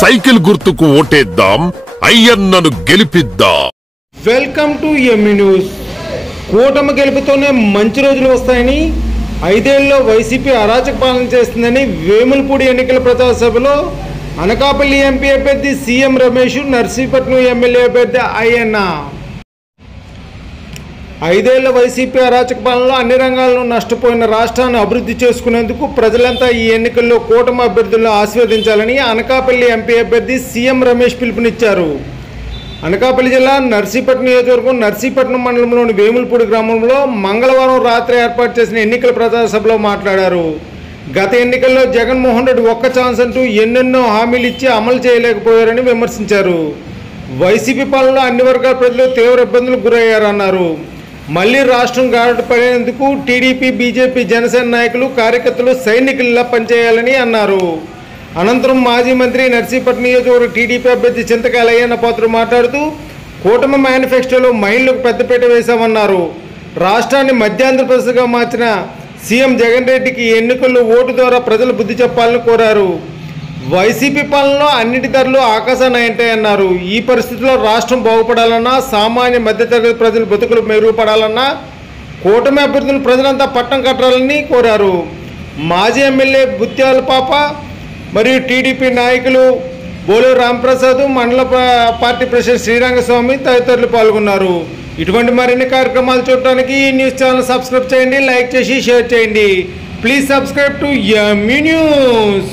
Cycle గుర్తుకు ఓటేద్దాం, అయ్యన్నను గెలిపిద్దాం. Welcome to ME news. కూటమి గెలుపుతోనే మంచి రోజులు వస్తాయని, 5 ఏళ్లలో వైసీపీ అరాచక పాలన చేస్తుందని వేములపూడి ఎన్నికల ప్రచార సభలో అనకాపల్లి ఎంపీ అభ్యర్థి సీఎం రమేష్, నర్సీపట్నం ఎమ్మెల్యే అభ్యర్థి అయ్యన్న 5 ఏళ్ల వైసీపీ అరాచక పాలనలో అన్ని రంగాల్లో నష్టపోయిన రాష్ట్రాన్ని అభివృద్ధి చేసుకునేందుకు ప్రజలంతా ఈ ఎన్నికల్లో కూటమి అభ్యర్థులను ఆశీర్వదించాలని అనకాపల్లి ఎంపీ అభ్యర్థి సీఎం రమేష్ పిలుపునిచ్చారు. అనకాపల్లి జిల్లా నర్సీపట్నం నియోజకవర్గం నర్సీపట్నం మండలంలోని వేములపూడి గ్రామంలో మంగళవారం రాత్రి ఏర్పాటు చేసిన ఎన్నికల ప్రచార సభలో మాట్లాడారు. గత ఎన్నికల్లో జగన్మోహన్ రెడ్డి ఒక్క ఛాన్స్ అంటూ ఎన్నెన్నో హామీలు ఇచ్చి అమలు చేయలేకపోయారని విమర్శించారు. వైసీపీ పాలనలో అన్ని వర్గాల ప్రజలు తీవ్ర ఇబ్బందులకు గురయ్యారన్నారు. మళ్లీ రాష్ట్రం గాడి పడేందుకు టీడీపీ, బీజేపీ, జనసేన నాయకులు, కార్యకర్తలు సైనికుల్లా పనిచేయాలని అన్నారు. అనంతరం మాజీ మంత్రి నర్సీపట్నం నియోజకవర్గ టీడీపీ అభ్యర్థి చింతకాయల అయ్యన్న పాత్రుడు మాట్లాడుతూ కూటమి మేనిఫెస్టోలో మైళ్లకు పెద్దపీట వేశామన్నారు. రాష్ట్రాన్ని మధ్యాంధ్రప్రదేశ్గా మార్చిన సీఎం జగన్ రెడ్డికి ఎన్నికల్లో ఓటు ద్వారా ప్రజలు బుద్ధి చెప్పాలని కోరారు. వైసీపీ పాలనలో అన్నిటి ధరలు ఆకాశాన్ని అంటాయన్నారు. ఈ పరిస్థితుల్లో రాష్ట్రం బాగుపడాలన్నా, సామాన్య మధ్యతరగతి ప్రజలు బతుకులు మెరుగుపడాలన్నా కూటమి అభ్యర్థులు ప్రజలంతా పట్టం కట్టాలని కోరారు. మాజీ ఎమ్మెల్యే బుత్యాల పాప మరియు టీడీపీ నాయకులు బోలు రాంప్రసాద్, మండల పార్టీ ప్రెసిడెంట్ శ్రీరంగస్వామి తదితరులు పాల్గొన్నారు. ఇటువంటి మరిన్ని కార్యక్రమాలు చూడటానికి ఈ న్యూస్ ఛానల్ సబ్స్క్రైబ్ చేయండి, లైక్ చేసి షేర్ చేయండి. Please subscribe to ME news.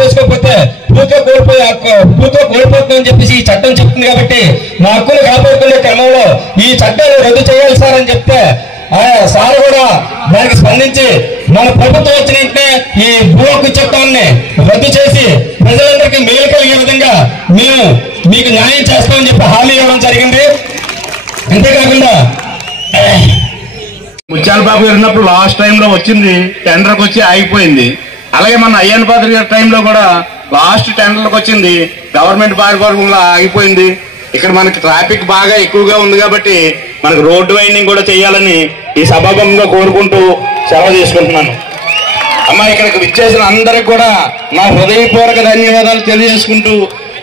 చేసుకోకపోతే పూర్తిగా కోల్పోతుందని చెప్పేసి ఈ చట్టం చెప్తుంది. కాబట్టి మా హక్కులు కాపాడుకునే క్రమంలో ఈ చట్టాన్ని రద్దు చేయాలి సార్ అని చెప్తే సార్ కూడా దానికి స్పందించి మన ప్రభుత్వం వచ్చిన వెంటనే ఈ భూ హక్కు చట్టాన్ని రద్దు చేసి ప్రజలందరికీ మేలు కలిగే విధంగా మేము మీకు న్యాయం చేస్తామని చెప్పి హామీ ఇవ్వడం జరిగింది. అంతేకాకుండా ముత్యాల బాబు గారు ఉన్నప్పుడు లాస్ట్ టైంలో వచ్చింది, టెండర్కి వచ్చి ఆగిపోయింది. అలాగే మన అయ్యన్న పాత్ర గారి టైంలో కూడా లాస్ట్ టెండర్లకు వచ్చింది, గవర్నమెంట్ భాగంలో ఆగిపోయింది. ఇక్కడ మనకి ట్రాఫిక్ బాగా ఎక్కువగా ఉంది కాబట్టి మనకు రోడ్డు వైండింగ్ కూడా చేయాలని ఈ సభాముఖంగా కోరుకుంటూ సెలవు తీసుకుంటున్నాను. అమ్మ, ఇక్కడికి విచ్చేసిన అందరికి కూడా నా హృదయపూర్వక ధన్యవాదాలు తెలియజేసుకుంటూ,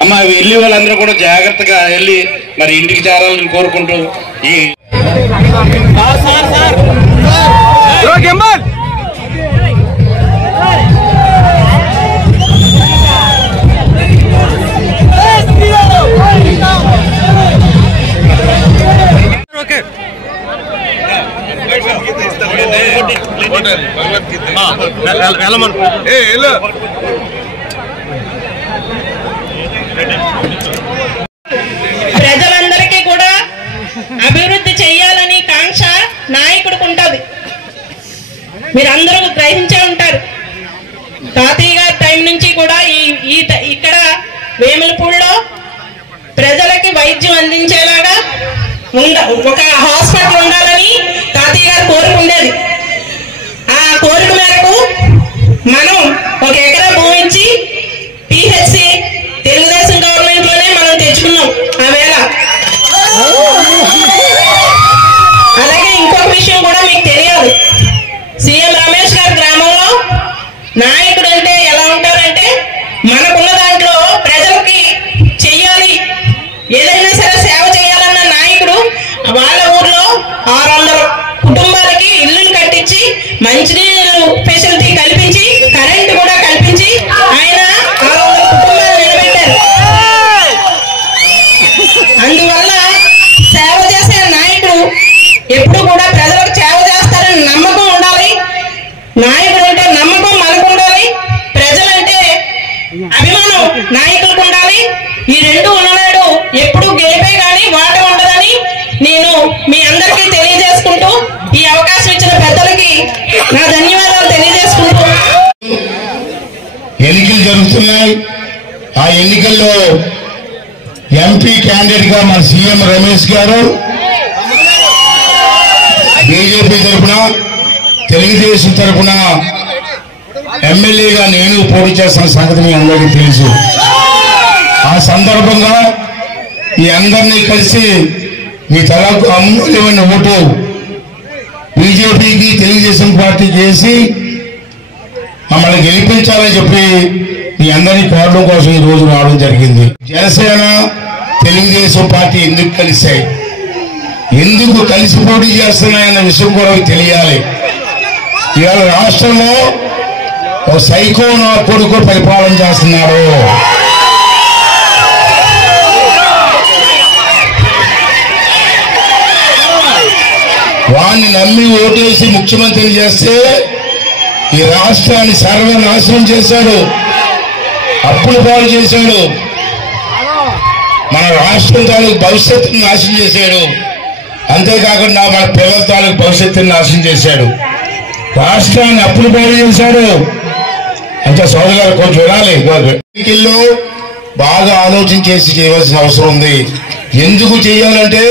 అమ్మ వెళ్ళి వాళ్ళందరూ కూడా జాగ్రత్తగా వెళ్ళి మరి ఇంటికి చేరాలని కోరుకుంటూ ఈ ప్రజలందరికీ కూడా అభివృద్ధి చెయ్యాలని కాంక్ష నాయకుడికి ఉంటుంది. మీరందరూ గ్రహించే ఉంటారు. తాతయ్య గారి టైం నుంచి కూడా ఇక్కడ వేములపూడిలో ప్రజలకి వైద్యం అందించేలాగా ఒక హాస్పిటల్ ఉండాలని తాతయ్య గారు కోరుకుండేది. ఆ కోరిక మేరకు మనం 1 ఎకరా భూమి ఇచ్చి పిహెచ్సి తెలుగుదేశం గవర్నమెంట్ లోనే మనం తెచ్చుకున్నాం ఆ వేళ. అలాగే ఇంకొక విషయం కూడా మీకు తెలియాలి. సీఎం రమేష్ గారి గ్రామంలో నాయకుడు అంటే ఎలా ఉంటారంటే, మనకున్న దాంట్లో ప్రజలకి చెయ్యాలి, ఏదైనా సరే సేవ చేయాలన్న నాయకుడు వాళ్ళ ఊర్లో 600 కుటుంబాలకి ఇల్లులు కట్టించి, మంచినీళ్ళు ఫెసిలిటీ కల్పించి, కరెంటు కూడా కల్పించి ఆయన 600 కుటుంబాలు నిలబెట్టారు. అందువల్ల సేవ చేసే నాయకుడు ఎప్పుడు కూడా ప్రజలకు సేవ చేస్తారని నమ్మకం ఉండాలి. నాయకుడు అంటే నమ్మకం మనకు ఉండాలి, ప్రజలంటే అభిమానం నాయకులకు ఉండాలి. ఈ రెండు ఉన్ననాడు ఎప్పుడు గెలిపే గాని వాట ఉండదని నేను మీ అందరికీ తెలియజేసుకుంటూ, ఈ అవకాశం ఇచ్చిన పెద్దలకి నా ధన్యవాదాలు తెలియజేసుకుంటూ. ఎన్నికలు జరుగుతున్నాయి. ఆ ఎన్నికల్లో ఎంపీ క్యాండిడేట్ గా మన సీఎం రమేష్ గారు, బీజేపీ తరఫున, తెలుగుదేశం తరఫున ఎమ్మెల్యేగా నేను పోటీ చేస్తున్న సంగతి మీ అందరికీ తెలుసు. ఆ సందర్భంగా ఈ అందరినీ కలిసి మీ తలకు అమూల్యమైన ఓటు బీజేపీకి, తెలుగుదేశం పార్టీకి వేసి మమ్మల్ని గెలిపించాలని చెప్పి మీ అందరినీ కోరడం కోసం ఈ రోజు రావడం జరిగింది. జనసేన తెలుగుదేశం పార్టీ ఎందుకు కలిశాయి, ఎందుకు కలిసి పోటీ చేస్తున్నాయన్న విషయం కూడా తెలియాలి. ఇవాళ రాష్ట్రంలో ఒక సైకో నా కొడుకు పరిపాలన చేస్తున్నాడు. వాణ్ణి నమ్మి ఓటేసి ముఖ్యమంత్రిని చేస్తే ఈ రాష్ట్రాన్ని సర్వనాశనం చేశాడు, అప్పులు పాలు చేశాడు, మన రాష్ట్రం తాలూకు భవిష్యత్తును నాశనం చేశాడు. అంతేకాకుండా మన పిల్లల తాలూకు భవిష్యత్తును నాశనం చేశాడు, రాష్ట్రాన్ని అప్పులు పాలు చేశాడు. అంటే సోదరులు కొంచెం వినాలి. ఎన్నికల్లో బాగా ఆలోచన చేసి చేయవలసిన అవసరం ఉంది. ఎందుకు చేయాలంటే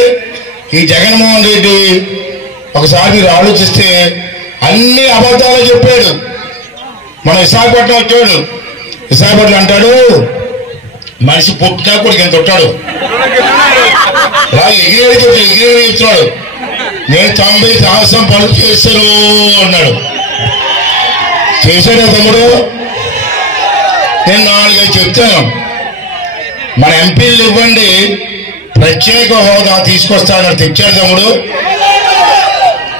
ఈ జగన్మోహన్ రెడ్డి ఒకసారి మీరు ఆలోచిస్తే అన్ని అబద్ధాలు చెప్పాడు. మన విశాఖపట్నం వచ్చాడు, విశాఖపట్నం అంటాడు మనిషి పుట్టినా కూడా ఇంత ఉంటాడు, ఎగిరేది చెప్తున్నాడు. నేను 90 సంవత్సరం పనులు చేశాను అన్నాడు. చేశాడు తమ్ముడు. నేను 4 చెప్తాను, మన ఎంపీలు ఇవ్వండి, ప్రత్యేక హోదా తీసుకొస్తానని తెచ్చాడు తమ్ముడు.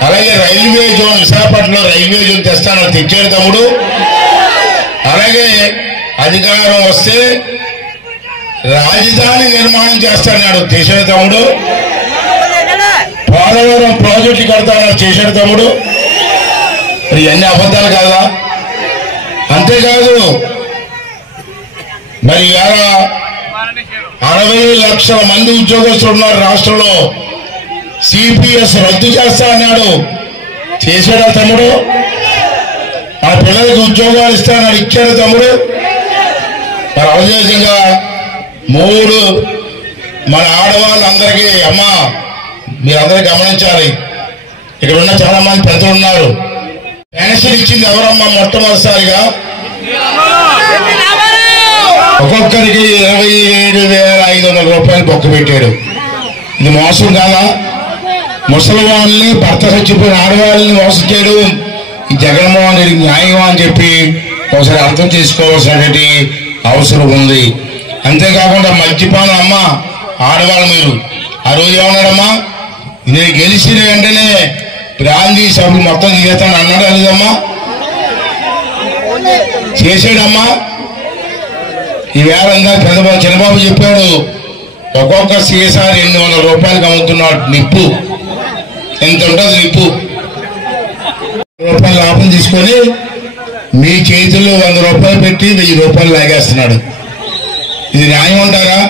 అలాగే రైల్వే జోన్, విశాఖపట్నంలో రైల్వే జోన్ తెస్తానని తెచ్చాడు తమ్ముడు. అలాగే అధికారం వస్తే రాజధాని నిర్మాణం చేస్తాడు చేశాడు తమ్ముడు. పోలవరం ప్రాజెక్టు కడతానని చేశాడు తమ్ముడు. ఇవన్నీ అబద్ధాలు కాదా? అంతేకాదు మరి 60 లక్షల మంది ఉద్యోగస్తులు ఉన్నారు రాష్ట్రంలో, సిపిఎస్ రద్దు చేస్తా అన్నాడు, చేశాడా తమ్ముడు? మన పిల్లలకు ఉద్యోగాలు ఇస్తానని ఇచ్చాడు తమ్ముడు. మరి అవదేశంగా 3 మన ఆడవాళ్ళందరికీ, అమ్మా మీరందరూ గమనించాలి, ఇక్కడ ఉన్న చాలా మంది పెద్దలు ఉన్నారు. పెన్షన్ ఇచ్చింది ఎవరమ్మా? మొట్టమొదటిసారిగా ఒక్కొక్కరికి 27,500 రూపాయలు బొక్క పెట్టాడు. ఇది మోసం కాదా? ముసలి వాళ్ళని, భర్త చచ్చిపోయిన ఆడవాళ్ళని మోసం చేయడం ఈ జగన్మోహన్ రెడ్డి న్యాయం అని చెప్పి ఒకసారి అర్థం చేసుకోవాల్సినటువంటి అవసరం ఉంది. అంతేకాకుండా మద్యపానం, అమ్మ ఆడవాళ్ళు మీరు ఆ రోజు ఏమన్నాడమ్మా, నేను గెలిచిన వెంటనే బ్రాందీ సభలు మొత్తం చేస్తాను అన్నాడా లేదమ్మా? చేసాడమ్మా. ఈవేళ చంద్రబాబు చెప్పాడు, ఒక్కొక్క సీసారి 800 రూపాయలకు అమ్ముతున్నాడు. నిప్పు ఎంత ఉంటుంది? నిప్పు రూపాయలు లాభం తీసుకొని మీ చేతుల్లో 100 రూపాయలు పెట్టి 1000 రూపాయలు లాగేస్తున్నాడు. ఇది న్యాయం అంటారా?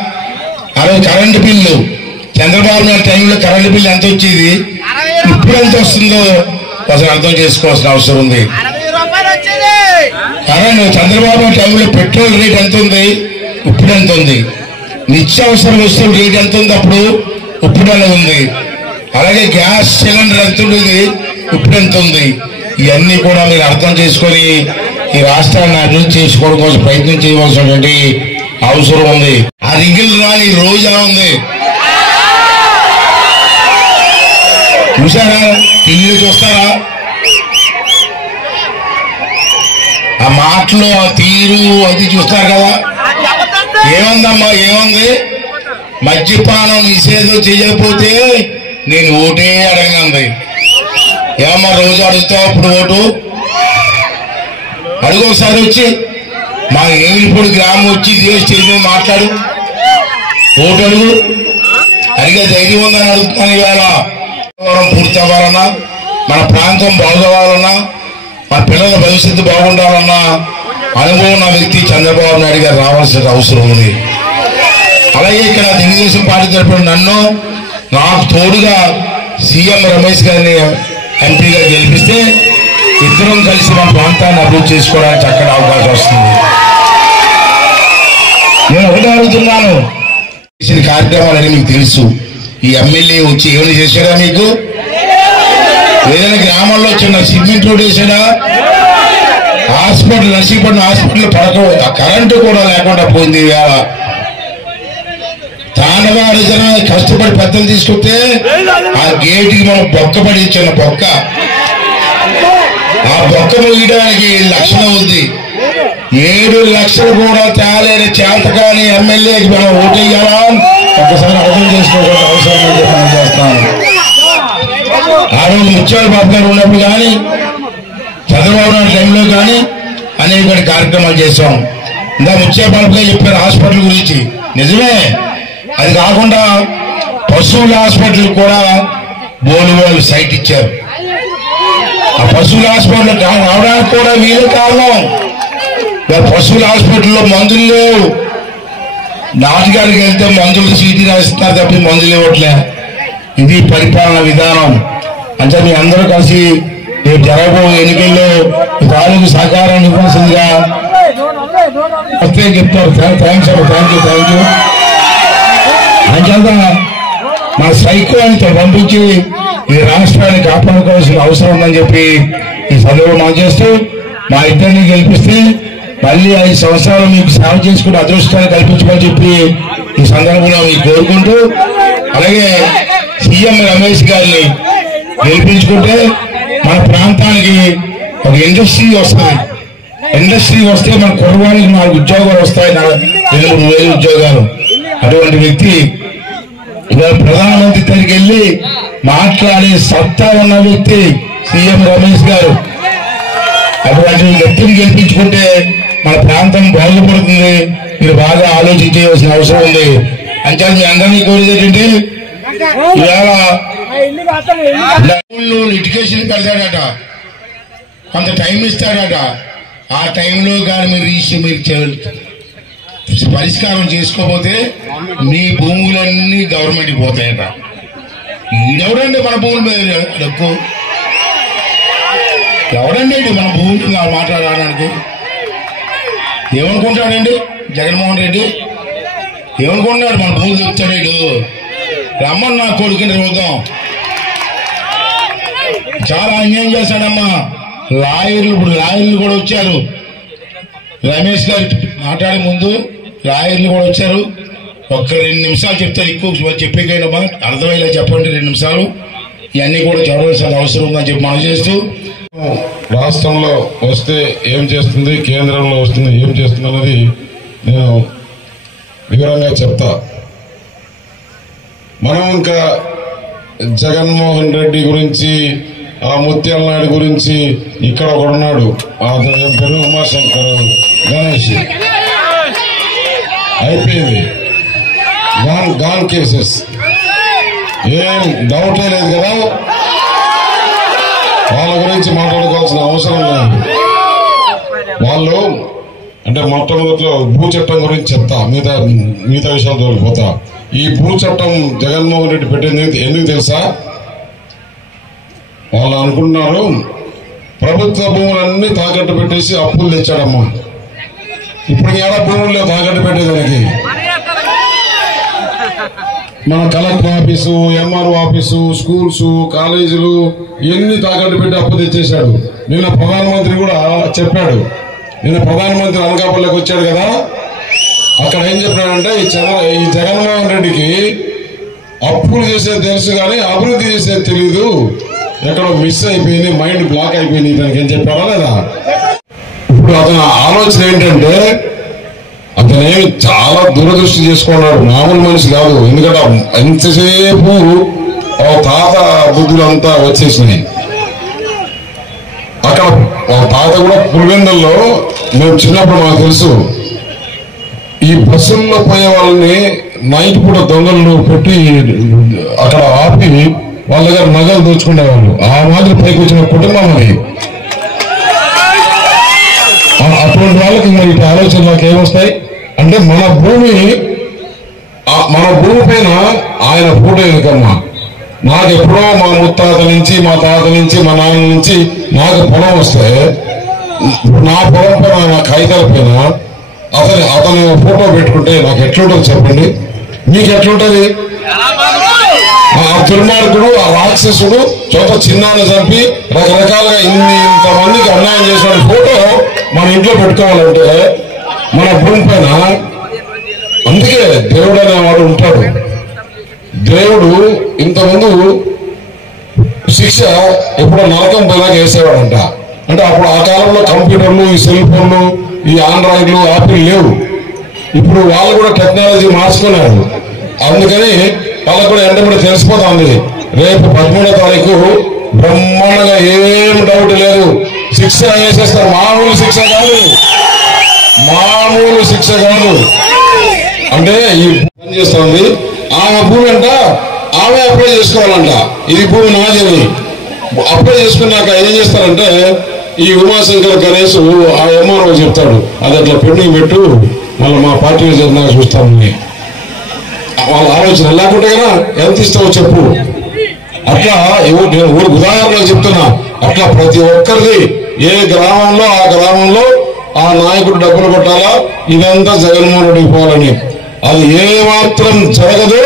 ఆ రోజు కరెంటు బిల్లు చంద్రబాబు నాయుడు టైంలో కరెంటు బిల్లు ఎంత వచ్చేది, ఇప్పుడు ఎంత వస్తుందో అసలు అర్థం చేసుకోవాల్సిన అవసరం ఉంది. కరెంట్ చంద్రబాబు టైంలో పెట్రోల్ రేట్ ఎంత ఉంది, ఇప్పుడు ఎంత ఉంది? నిత్యావసర వస్తువుల రేట్ ఎంత ఉంది అప్పుడు, ఇప్పుడు ఎలా ఉంది? అలాగే గ్యాస్ సిలిండర్ ఎంత ఉండేది, ఇప్పుడు ఎంత ఉంది? ఇవన్నీ కూడా మీరు అర్థం చేసుకొని ఈ రాష్ట్రాన్ని అభివృద్ధి చేసుకోవడం కోసం ప్రయత్నం చేయవలసినటువంటి అవసరం ఉంది. ఆ రింగిల్ రాని రోజా ఉంది చూసారా? టీవీలో చూస్తారా? ఆ మాటలు, ఆ తీరు అది చూస్తారు కదా. ఏముందమ్మా, ఏముంది? మద్యపానం నిషేధం చేయకపోతే నేను ఓటే అడగనంది. ఏమమ్మా రోజు అడుగుతావు అప్పుడు ఓటు? అడుగు ఒకసారి వచ్చి మా ఏమిలిపూడి గ్రామం వచ్చి స్టేజ్ మీద మాట్లాడు, ఓటు అడుగు. అడిగే ధైర్యం ఉందని అడుగుతున్నాను. ఇవాళ పూర్తి అవ్వాలన్నా, మన ప్రాంతం బాగోవాలన్నా, మన పిల్లల భవిష్యత్తు బాగుండాలన్నా అనుభవం ఉన్న వ్యక్తి చంద్రబాబు నాయుడు గారు రావాల్సిన అవసరం ఉంది. అలాగే ఇక్కడ తెలుగుదేశం పార్టీ తరఫున నన్ను, నాకు తోడుగా సీఎం రమేష్ గారిని ఎంపీగా గెలిపిస్తే ఇద్దరం కలిసి మన ప్రాంతాన్ని అభివృద్ధి చేసుకోవడానికి చక్కటి అవకాశం వస్తుంది. నేను ఒకటి అడుగుతున్నాను, చేసిన కార్యక్రమాలని మీకు తెలుసు. ఈ ఎమ్మెల్యే వచ్చి ఏమైనా చేశాడా మీకు? ఏదైనా గ్రామాల్లో చిన్న సిమెంట్ రోడ్ వేసాడా? హాస్పిటల్, నర్సీపట్నం హాస్పిటల్ పడక కరెంటు కూడా లేకుండా పోయింది. ఇవాళ తాండవాడు జనం కష్టపడి పెద్దలు తీసుకుంటే ఆ గేటుకి మనం బొక్క పడి ఇచ్చిన బొక్క, ఆ బొక్క మోయడానికి లక్షణం ఉంది. 7 లక్షలు కూడా తేలేని చేతకాని ఎమ్మెల్యేకి మనం ఓటేయాలా ఒకసారి అర్థం చేసుకోవడం అవసరం చేస్తాను. ఆ రోజు ముత్యాల బాబు గారు ఉన్నప్పుడు కానీ చంద్రబాబు నాయుడు టైంలో కానీ అనేక కార్యక్రమాలు చేశాం. ఇంకా ముత్యాల బాబు గారు చెప్పారు హాస్పిటల్ గురించి, నిజమే. అది కాకుండా పశువుల హాస్పిటల్ కూడా బోలువాళ్ళు సైట్ ఇచ్చారు. ఆ పశువుల హాస్పిటల్ రావడానికి కూడా వీలు కారణం పశువుల హాస్పిటల్లో మందులు లేవు. నాటకానికి వెళ్తే మందులు సీటీ రాస్తున్నారు తప్ప మందులు ఇవ్వట్లే. ఇది పరిపాలన విధానం. అంటే మీ అందరూ కలిసి రేపు జరగబోయే ఎన్నికల్లో తాలూకు సహకారాన్ని ఇవ్వాల్సిందిగా వస్తే చెప్తారు. థ్యాంక్స్ అండి, థ్యాంక్ యూ. అంచేత మా సైకో అని పంపించి ఈ రాష్ట్రాన్ని కాపాడుకోవాల్సిన అవసరం ఉందని చెప్పి ఈ సందర్భం మనం చేస్తూ మా ఇద్దరిని గెలిపిస్తే మళ్ళీ 5 సంవత్సరాలు మీకు సేవ చేసుకునే అదృష్టాన్ని కల్పించమని చెప్పి ఈ సందర్భంలో మీకు కోరుకుంటూ, అలాగే సీఎం రమేష్ గారిని గెలిపించుకుంటే మన ప్రాంతానికి ఒక ఇండస్ట్రీ వస్తుంది. ఇండస్ట్రీ వస్తే మన కుర్రవాళ్ళకి 4 ఉద్యోగాలు వస్తాయి, 2-3 ఉద్యోగాలు. అటువంటి వ్యక్తి ఇవాళ ప్రధానమంత్రి దగ్గరికి వెళ్ళి మాట్లాడే సత్తా ఉన్న వ్యక్తి సీఎం రమేష్ గారు. అటువంటి వ్యక్తిని గెలిపించుకుంటే మన ప్రాంతం బాగుపడుతుంది. మీరు బాగా ఆలోచించేయాల్సిన అవసరం ఉంది. అంటే మీ అందరినీ కోరేది ఏంటంటే ఇవాళ లిటిగేషన్ పెడతాడట, కొంత టైం ఇస్తాడట. ఆ టైంలో కానీ మీరు పరిష్కారం చేసుకోకపోతే మీ భూములన్నీ గవర్నమెంట్కి పోతాయట. ఈడెవడండి మన భూముల మీద డక్కు? ఎవడండి మన భూమి మాట్లాడడానికి? ఏమనుకుంటాడండి జగన్మోహన్ రెడ్డి? ఏమనుకుంటున్నాడు? మన భూములు చెప్తాడు. రమ్మని నా కొడుకుని చూద్దాం. చాలా అన్యాయం చేశాడమ్మా. ఇప్పుడు లాయర్లు కూడా వచ్చారు. రమేష్ గారు మాట్లాడే ముందు లాయర్లు కూడా వచ్చారు. ఒక్క 2 నిమిషాలు చెప్తారు, ఎక్కువ చెప్పేకైనా అర్థమయ్యేలా చెప్పండి. 2 నిమిషాలు ఇవన్నీ కూడా చదవాల్సిన అవసరం ఉందని చెప్పి మనం చేస్తూ, రాష్ట్రంలో వస్తే ఏం చేస్తుంది, కేంద్రంలో వస్తుంది ఏం చేస్తుంది అన్నది నేను వివరంగా చెప్తా. మనం ఇంకా జగన్మోహన్ రెడ్డి గురించి, ఆ ముత్యాల నాయుడు గురించి ఇక్కడ ఒకడున్నాడు, అతని పేరు ఉమాశంకర్ గణేష్. అయిపోయింది, గాన్ కేసెస్, ఏం డౌటే లేదు కదా. వాళ్ళ గురించి మాట్లాడుకోవాల్సిన అవసరం లేదు. వాళ్ళు అంటే మొట్టమొదటిలో భూ చట్టం గురించి చెప్తా, మిగతా విషయాలతో పోతా. ఈ భూ చట్టం జగన్మోహన్ రెడ్డి పెట్టింది ఎందుకు తెలుసా? వాళ్ళు అనుకుంటున్నారు ప్రభుత్వ భూములన్నీ తాకట్టు పెట్టేసి అప్పులు తెచ్చాడమ్మా. ఇప్పుడు ఎలా భూముల్లో తాకట్టు పెట్టేదానికి మన collector office, MRO office, schools, కాలేజీలు ఇవన్నీ తాకట్టు పెట్టి అప్పు తెచ్చేశాడు. నిన్న ప్రధానమంత్రి కూడా చెప్పాడు. నిన్న ప్రధానమంత్రి అనకాపల్లికి వచ్చాడు కదా, అక్కడ ఏం చెప్పాడంటే ఈ జగన్మోహన్ రెడ్డికి అప్పులు చేసేది తెలుసు కానీ అభివృద్ధి చేసేది తెలీదు, ఎక్కడో మిస్ అయిపోయింది, మైండ్ బ్లాక్ అయిపోయింది దానికి ఏం చెప్పాడా లేదా. ఇప్పుడు అతని ఆలోచన ఏంటంటే అతనేమి చాలా దూరదృష్టి చేసుకున్నాడు, మామూలు మనిషి కాదు. ఎందుకంటే ఎంతసేపు తాత బుద్ధులంతా వచ్చేసినాయి. అక్కడ తాత కూడా పులివెందుల్లో మేము చిన్నప్పుడు మాకు తెలుసు, ఈ బస్సుల్లో పోయే వాళ్ళని నైట్ పూట దొంగలు పెట్టి అక్కడ ఆపి వాళ్ళ దగ్గర నగలు దోచుకునేవాళ్ళు. ఆ మాదిరి పైకి వచ్చిన కుటుంబం అది. అటువంటి వాళ్ళకి మరి ఇటు ఆలోచనలకు ఏమొస్తాయి అంటే మన భూమి పైన ఆయన ఫోటో ఎందుకమ్మా? నాకు ఎప్పుడో మా ముత్తాత నుంచి, మా తాత నుంచి, మా నాన్న నుంచి నాకు పొలం వస్తే నా పొలం పైన, నా కాగితాల పైన అతని ఫోటో పెట్టుకుంటే నాకు ఎట్లుంటుంది చెప్పండి? మీకు ఎట్లుంటది? ఆ దుర్మార్గుడు, ఆ రాక్షసుడు చోట చిన్నాన్ని చంపి రకరకాలుగా ఇంతమందికి అన్యాయం చేసిన ఫోటో మన ఇంట్లో పెట్టుకోవాలంటే మన భూమి పైన. అందుకే దేవుడు అనేవాడు ఉంటాడు. దేవుడు ఇంతకుముందు శిక్ష ఎప్పుడో నరకం పైన వేసేవాడంట. అంటే అప్పుడు ఆ కాలంలో కంప్యూటర్లు, ఈ సెల్ ఫోన్లు ఈ ఆండ్రాయిడ్లు యాపిల్ లేవు. ఇప్పుడు వాళ్ళు కూడా టెక్నాలజీ మార్చుకున్నారు. అందుకని వాళ్ళకు కూడా ఎంటబడి తెలిసిపోతుంది. రేపు 13వ తారీఖు బ్రహ్మాండంగా ఏం డౌట్ లేదు, శిక్ష వేసేస్తారు. మామూలు శిక్ష కాదు, మామూలు శిక్ష కాదు. అంటే ఈ పని చేస్తుంది ఆమె భూమి అంట, ఆమె అప్లై చేసుకోవాలంట. ఇది భూమి నాదని అప్లై చేసుకున్నాక ఏం చేస్తారంటే ఈ ఉమాశంకర్ గణేష్ ఆ ఎంఆర్ఓ చెప్తాడు, అది అట్లా పెండింగ్ పెట్టు, మళ్ళీ మా పార్టీలో చేరినాక చూస్తామని. వాళ్ళ ఆలోచన లేకుంటే కదా ఎంత ఇస్తావో చెప్పు. అట్లా నేను ఊరికి ఉదాహరణకు చెప్తున్నా. అట్లా ప్రతి ఒక్కరిది ఏ గ్రామంలో ఆ గ్రామంలో ఆ నాయకుడు డబ్బులు కొట్టాలా, ఇదంతా జగన్మోహన్ రెడ్డికి పోవాలని. అది ఏ మాత్రం జరగదు.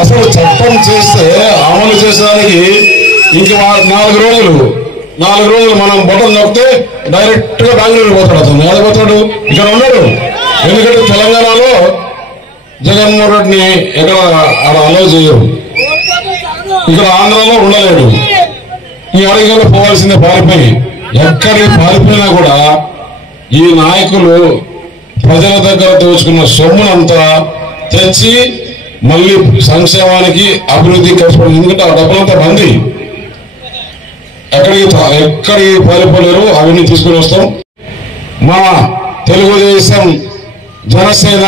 అసలు చట్టం చేస్తే అమలు చేసేదానికి ఇంక 4 రోజులు మనం బటన్ నొక్కితే డైరెక్ట్ గా బెంగళూరు పోతాడు. అతను ఏడపోతాడు, ఇక్కడ ఉన్నాడు. ఎందుకంటే తెలంగాణలో జగన్మోహన్ రెడ్డిని ఎక్కడ ఆడ అలౌ చేయరు, ఇక్కడ ఆంధ్రాలో ఉండలేడు. ఈ అడవిలో పోవాల్సిందే పారిపోయి. ఎక్కడికి పారిపోయినా కూడా ఈ నాయకులు ప్రజల దగ్గర దోచుకున్న సొమ్మునంతా తెచ్చి మళ్ళీ సంక్షేమానికి అభివృద్ధి కష్టపడి. ఎందుకంటే ఆ డబ్బులంతా బంది, ఎక్కడికి పారిపోలేరు. అవన్నీ తీసుకుని వస్తాం. మా తెలుగుదేశం, జనసేన,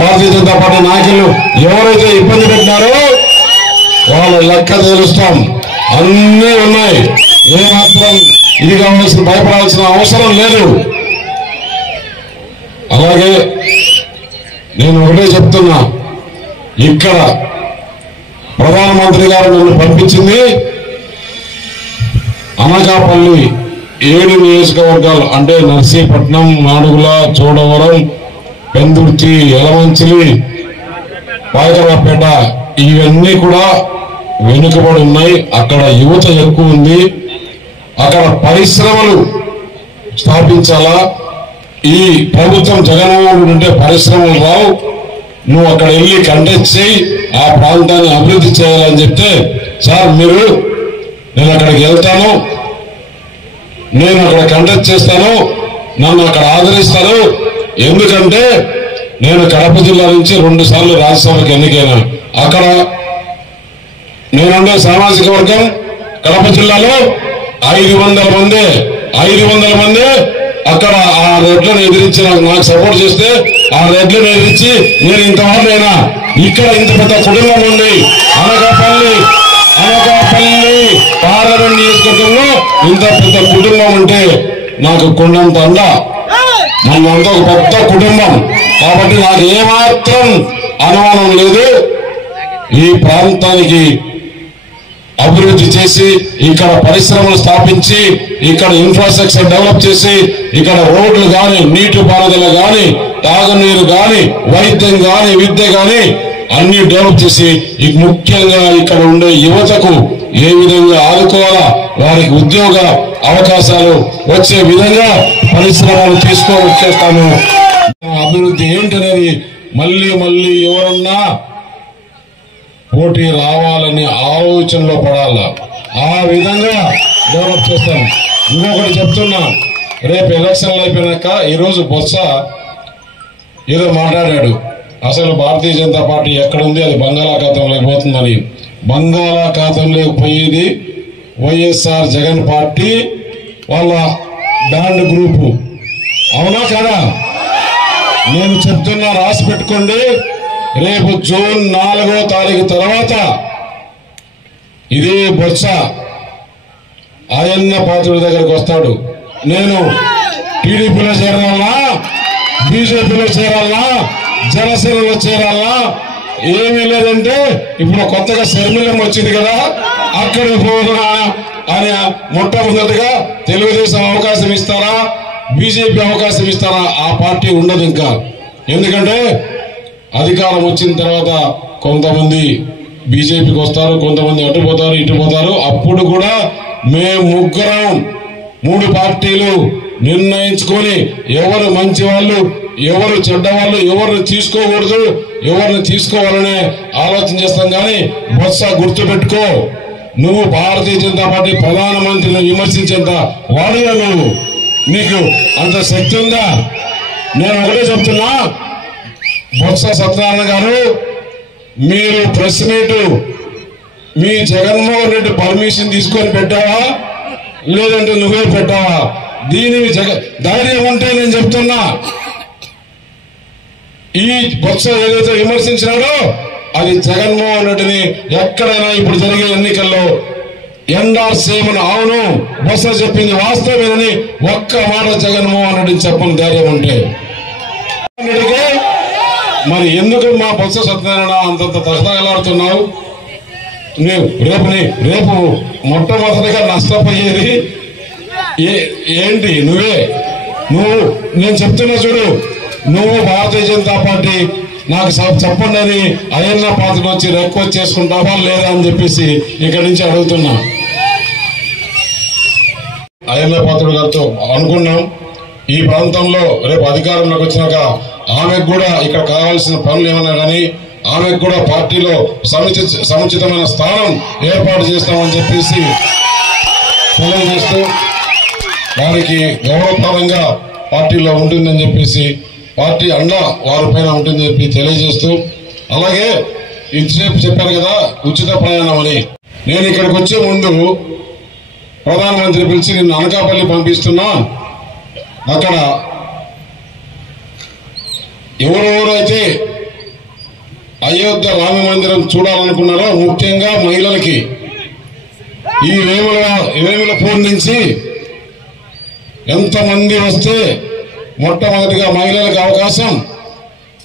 భారతీయ జనతా పార్టీ నాయకులు ఎవరైతే ఇబ్బంది పెట్టినారో వాళ్ళ లెక్క తెలుస్తాం. అన్నీ ఉన్నాయి, ఏమాత్రం ఇది కావాల్సిన భయపడాల్సిన అవసరం లేదు. అలాగే నేను ఒకటే చెప్తున్నా, ఇక్కడ ప్రధానమంత్రి గారు నన్ను పంపించింది అనకాపల్లి 7 నియోజకవర్గాలు, అంటే నర్సీపట్నం, మాడుగుల, చోడవరం, పెందుర్తి, యలమంచిలి, పాయకరాపేట, ఇవన్నీ కూడా వెనుకబడి ఉన్నాయి. అక్కడ యువత ఎక్కువ ఉంది. అక్కడ పరిశ్రమలు స్థాపించాలా. ఈ ప్రభుత్వం జగన్మోహన్ రెడ్డి ఉంటే పరిశ్రమలు రావు. నువ్వు అక్కడ వెళ్ళి కంటెస్ట్ చేయి, ఆ ప్రాంతాన్ని అభివృద్ధి చేయాలని చెప్తే, సార్ మీరు నేను అక్కడికి వెళ్తాను, నేను అక్కడ కంటెస్ట్ చేస్తాను, నన్ను అక్కడ ఆదరిస్తాను. ఎందుకంటే నేను కడప జిల్లా నుంచి 2 సార్లు రాజ్యసభకు ఎన్నికైనా. అక్కడ నేనుండే సామాజిక వర్గం కడప జిల్లాలో 500 మంది అక్కడ ఆ రెడ్లను ఎదిరించి నాకు సపోర్ట్ చేస్తే, ఆ రెడ్లను ఎదిరించి నేను ఇంతవరకైనా ఇక్కడ ఇంత పెద్ద కుటుంబం ఉంది. అనకాపల్లి పార్లమెంట్ నియోజకవర్గంలో ఇంత పెద్ద కుటుంబం ఉంటే నాకు కొండంత అండ. మనంతా ఒక పెద్ద కుటుంబం కాబట్టి నాకు ఏమాత్రం అనుమానం లేదు. ఈ ప్రాంతానికి అభివృద్ధి చేసి, ఇక్కడ పరిశ్రమలు స్థాపించి, ఇక్కడ ఇన్ఫ్రాస్ట్రక్చర్ డెవలప్ చేసి, ఇక్కడ రోడ్లు గాని, నీటి పారుదల గాని, తాగునీరు గాని, వైద్యం గాని, విద్య గాని అన్ని డెవలప్ చేసి, ముఖ్యంగా ఇక్కడ ఉండే యువతకు ఏ విధంగా ఆదుకోవాలా, వారికి ఉద్యోగ అవకాశాలు వచ్చే విధంగా పరిశ్రమలు చేస్తాను. అభివృద్ధి ఏంటనేది మళ్ళీ ఎవరన్నా పోటీ రావాలని ఆలోచనలో పడాలా, ఆ విధంగా డెవలప్ చేస్తాం. ఇంకొకటి చెప్తున్నా, రేపు ఎలక్షన్లు అయిపోయినాక ఈరోజు బొత్స ఏదో మాట్లాడాడు. అసలు భారతీయ జనతా పార్టీ ఎక్కడుంది, అది బంగాళాఖాతంలోకి పోతుందని. బంగాళాఖాతంలోకి పోయేది వైఎస్ఆర్ జగన్ పార్టీ వాళ్ళ బ్యాండ్ గ్రూపు. అవునా కదా? నేను చెప్తున్నా, రాసి పెట్టుకోండి. రేపు జూన్ 4వ తారీఖు తర్వాత ఇదే బొత్స ఆయన్న పాత్రుడి దగ్గరకు వస్తాడు. నేను టీడీపీలో చేరాలన్నా, బీజేపీలో చేరాలన్నా, జనసేనలో చేరాలన్నా ఏమీ లేదంటే, ఇప్పుడు కొత్తగా శర్మిలం వచ్చింది కదా, అక్కడికి పోనా అని మొట్టమొదటిగా తెలుగుదేశం అవకాశం ఇస్తారా, బీజేపీ అవకాశం ఇస్తారా? ఆ పార్టీ ఉండదు ఇంకా. ఎందుకంటే అధికారం వచ్చిన తర్వాత కొంతమంది బీజేపీకి వస్తారు, కొంతమంది అటు పోతారు, ఇటు పోతారు. అప్పుడు కూడా మేము ముగ్గురం 3 పార్టీలు నిర్ణయించుకొని ఎవరు మంచి వాళ్ళు, ఎవరు చెడ్డవాళ్ళు, ఎవరిని తీసుకోకూడదు, ఎవరిని తీసుకోవాలనే ఆలోచన చేస్తాం. కానీ బొత్స గుర్తుపెట్టుకో, నువ్వు భారతీయ జనతా పార్టీ ప్రధానమంత్రిని విమర్శించేంత వాడిగా నీకు అంత శక్తి ఉందా? నేను ఒకటే చెప్తున్నా, బొత్స సత్యనారాయణ గారు, మీరు press meet me Jaganmohan Reddy permission తీసుకొని పెట్టావా లేదంటే నువ్వే పెట్టావా? దీని ధైర్యం ఉంటే నేను చెప్తున్నా, ఈ బొత్స ఏదైతే విమర్శించినాడో అది జగన్మోహన్ రెడ్డిని ఎక్కడైనా ఇప్పుడు జరిగే ఎన్నికల్లో ఎండార్స్ చేయమని, అవును బొత్స చెప్పింది వాస్తవేనని ఒక్క మాట జగన్మోహన్ రెడ్డిని చెప్పని ధైర్యం ఉంటే, మరి ఎందుకు మా బొత్స సత్యనారాయణ అంతంత తగలాడుతున్నావు? రేపు మొట్టమొదటిగా నష్టపోయేది ఏంటి? నువ్వు నేను చెప్తున్నా చూడు, నువ్వు భారతీయ జనతా పార్టీ నాకు చెప్పండి అని అయ్యన్న పాత్రకు వచ్చి రిక్వెస్ట్ చేసుకుంటావా లేదా అని చెప్పేసి ఇక్కడి నుంచి అడుగుతున్నా. అయ్యన్న పాత్రుడు గారితో అనుకున్నాం, ఈ ప్రాంతంలో రేపు అధికారంలోకి వచ్చినాక ఆమెకు కూడా ఇక్కడ కావాల్సిన పనులు ఏమన్నా కానీ ఆమెకు కూడా పార్టీలో సముచితమైన స్థానం ఏర్పాటు చేస్తామని చెప్పేసి తెలియజేస్తూ, వారికి గౌరవప్రదంగా పార్టీలో ఉంటుందని చెప్పేసి, పార్టీ అండ వారిపైన ఉంటుందని చెప్పి తెలియజేస్తూ, అలాగే ఇంతసేపు చెప్పారు కదా ఉచిత ప్రయాణం అని. నేను ఇక్కడికి వచ్చే ముందు ప్రధానమంత్రి పిలిచి నిన్ను అనకాపల్లి పంపిస్తున్నా, అక్కడ ఎవరెవరైతే అయోధ్య రామ మందిరం చూడాలనుకున్నారో ముఖ్యంగా మహిళలకి ఈ వేములపూర్ నుంచి ఎంతమంది వస్తే మొట్టమొదటిగా మహిళలకు అవకాశం,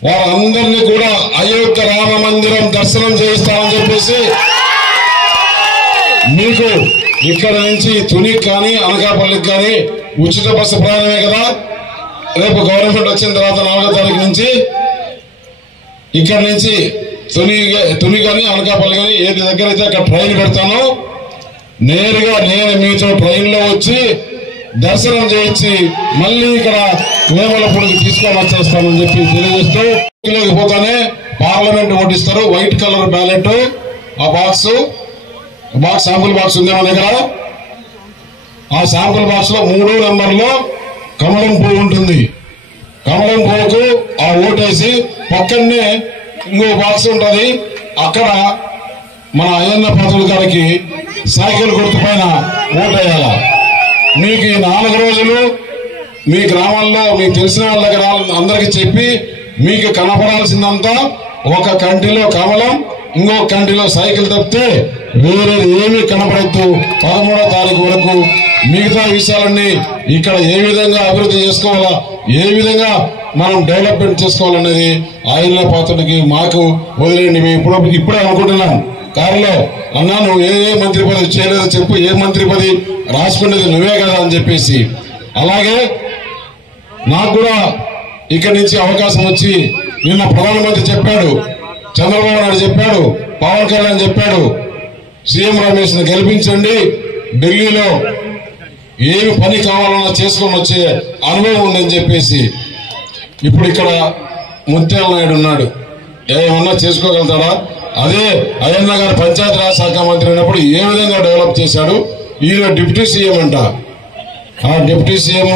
వారందరినీ కూడా అయోధ్య రామ మందిరం దర్శనం చేయిస్తామని చెప్పేసి, మీకు ఇక్కడ నుంచి తునికి కానీ అనకాపల్లికి కానీ ఉచిత బస్సు ప్రయాణమే కదా. రేపు గవర్నమెంట్ వచ్చిన తర్వాత 4వ తారీఖు నుంచి ఇక్కడ నుంచి తుని కానీ అనకాపల్లి కానీ ఏది దగ్గర అయితే అక్కడ ట్రైన్ పెడతాను, నేరుగా నేను మీతో ట్రైన్ లో వచ్చి దర్శనం చేయించి మళ్ళీ ఇక్కడ వేములపూడికి తీసుకొని వచ్చేస్తామని చెప్పి తెలియజేస్తూ, పోతానే పార్లమెంట్ ఓటిస్తారు, వైట్ కలర్ బ్యాలెట్, ఆ బాక్స్ శాంపుల్ బాక్స్ ఉంది మన దగ్గర. ఆ శాంపుల్ బాక్స్ లో 3వ నెంబర్లో కమలం పువ్వు ఉంటుంది. కమలం పువ్వుకు ఆ ఓటేసి పక్కనే ఇంకో బాక్స్ ఉంటుంది, అక్కడ మన అయ్యన్న పాత్రుడు గారికి సైకిల్ గుర్తు పైన ఓటేయాల. మీకు ఈ 4 రోజులు మీ గ్రామాల్లో మీకు తెలిసిన వాళ్ళ దగ్గర అందరికి చెప్పి మీకు కనపడాల్సిందంతా ఒక కంటిలో కమలం, ఇంకో కంటిలో సైకిల్ తప్పితే వేరే ఏమీ కనపడద్దు. 13వ తారీఖు వరకు మిగతా విషయాలన్నీ ఇక్కడ ఏ విధంగా అభివృద్ధి చేసుకోవాలా, ఏ విధంగా మనం డెవలప్మెంట్ చేసుకోవాలనేది అయ్యన్న పాత్రుడికి మాకు వదిలేండి. మేము ఇప్పుడే అనుకుంటున్నాం కారులో, అన్నా నువ్వు ఏ మంత్రి పదవి చేయలేదో చెప్పు, ఏ మంత్రి పదవి రాసుకునేది నువ్వే కదా అని చెప్పేసి. అలాగే నాకు కూడా ఇక్కడి నుంచి అవకాశం వచ్చి నిన్న ప్రధానమంత్రి చెప్పాడు, చంద్రబాబు నాయుడు చెప్పాడు, పవన్ కళ్యాణ్ చెప్పాడు, సీఎం రమేష్ ని గెలిపించండి, ఢిల్లీలో ఏమి పని కావాలన్నా చేసుకొని వచ్చే అనుభవం ఉందని చెప్పేసి. ఇప్పుడు ఇక్కడ ముత్యాల నాయుడు ఉన్నాడు, ఏమన్నా చేసుకోగలుగుతాడా? అదే అయ్యన్న గారు పంచాయతీరాజ్ శాఖ మంత్రి అయినప్పుడు ఏ విధంగా డెవలప్ చేశాడు. ఈయన డిప్యూటీ సీఎం అంట, ఆ డిప్యూటీ సీఎం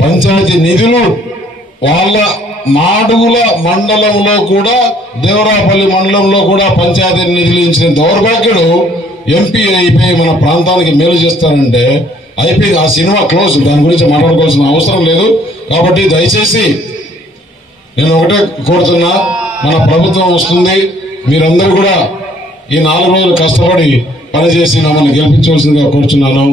పంచాయతీ నిధులు వాళ్ళ మాడుగుల మండలంలో కూడా, దేవరాపల్లి మండలంలో కూడా పంచాయతీ నిధులు ఇచ్చిన దౌర్భాగ్యుడు ఎంపీ అయిపోయి మన ప్రాంతానికి మేలు చేస్తానంటే అయిపోయింది. ఆ సినిమా క్లోజ్, దాని గురించి మాట్లాడుకోవాల్సిన అవసరం లేదు. కాబట్టి దయచేసి నేను ఒకటే కోరుతున్నా, మన ప్రభుత్వం వస్తుంది, మీరందరూ కూడా ఈ 4 రోజులు కష్టపడి పనిచేసి మమ్మల్ని గెలిపించవలసిందిగా కోరుచున్నాను.